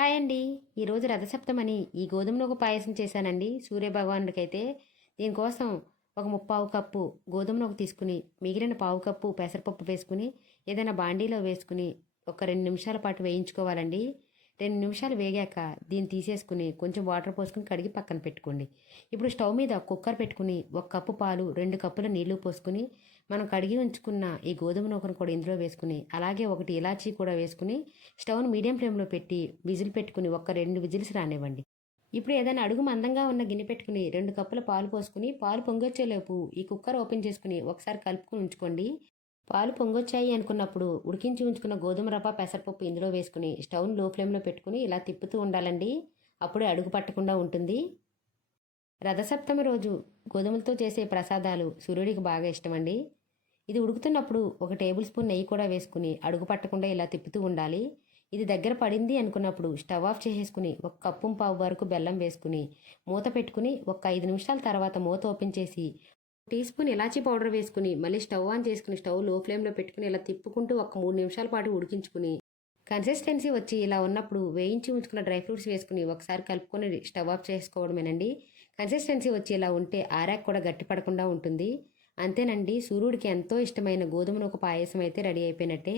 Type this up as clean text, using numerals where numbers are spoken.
Hi అండి. ఈరోజు రథసప్తమని ఈ గోధుమ నూక పాయసం చేశానండి సూర్యభగవానుడికైతే. దీనికోసం ఒక ముప్పావు కప్పు గోధుమ నూక తీసుకుని మిగిలిన పావు కప్పు పెసరపప్పు వేసుకుని ఏదైనా బాండీలో వేసుకుని ఒక 2 నిమిషాల పాటు వేయించుకోవాలండి. 2 నిమిషాలు వేగాక దీన్ని తీసేసుకుని కొంచెం వాటర్ పోసుకుని కడిగి పక్కన పెట్టుకోండి. ఇప్పుడు స్టవ్ మీద కుక్కర్ పెట్టుకుని 1 కప్పు పాలు 2 కప్పుల నీళ్లు పోసుకుని మనం కడిగి ఉంచుకున్న ఈ గోధుమ నూకను కూడా ఇందులో వేసుకుని అలాగే 1 ఇలాచీ కూడా వేసుకుని స్టవ్ను మీడియం ఫ్లేమ్లో పెట్టి విజిల్ పెట్టుకుని 2 విజిల్స్ రానివ్వండి. ఇప్పుడు ఏదైనా అడుగు మందంగా ఉన్న గిన్నె పెట్టుకుని 2 కప్పుల పాలు పోసుకుని పాలు పొంగొచ్చేలోపు ఈ కుక్కర్ ఓపెన్ చేసుకుని ఒకసారి కలుపుకుని ఉంచుకోండి. పాలు పొంగొచ్చాయి అనుకున్నప్పుడు ఉడికించి ఉంచుకున్న గోధుమ రవ్వ పెసరపప్పు ఇందులో వేసుకుని స్టవ్ను లో ఫ్లేమ్లో పెట్టుకుని ఇలా తిప్పుతూ ఉండాలండి. అప్పుడే అడుగు పట్టకుండా ఉంటుంది. రథసప్తమి రోజు గోధుమలతో చేసే ప్రసాదాలు సూర్యుడికి బాగా ఇష్టమండి. ఇది ఉడుకుతున్నప్పుడు 1 టేబుల్ స్పూన్ నెయ్యి కూడా వేసుకుని అడుగు పట్టకుండా ఇలా తిప్పుతూ ఉండాలి. ఇది దగ్గర పడింది అనుకున్నప్పుడు స్టవ్ ఆఫ్ చేసేసుకుని 1 కప్పు పావు వరకు బెల్లం వేసుకుని మూత పెట్టుకుని 5 నిమిషాల తర్వాత మూత ఓపెన్ చేసి టీ స్పూన్ ఇలాచీ పౌడర్ వేసుకుని మళ్ళీ స్టవ్ ఆన్ చేసుకుని స్టవ్ లో ఫ్లేమ్లో పెట్టుకుని ఇలా తిప్పుకుంటూ 3 నిమిషాల పాటు ఉడికించుకుని కన్సిస్టెన్సీ వచ్చి ఇలా ఉన్నప్పుడు వేయించి ఉంచుకున్న డ్రై ఫ్రూట్స్ వేసుకుని ఒకసారి కలుపుకొని స్టవ్ ఆఫ్ చేసుకోవడమేనండి. కన్సిస్టెన్సీ వచ్చి ఇలా ఉంటే ఆరాక్ కూడా గట్టిపడకుండా ఉంటుంది. అంతేనండి, సూర్యుడికి ఎంతో ఇష్టమైన గోధుమ నూక పాయసం అయితే రెడీ అయిపోయినట్టే.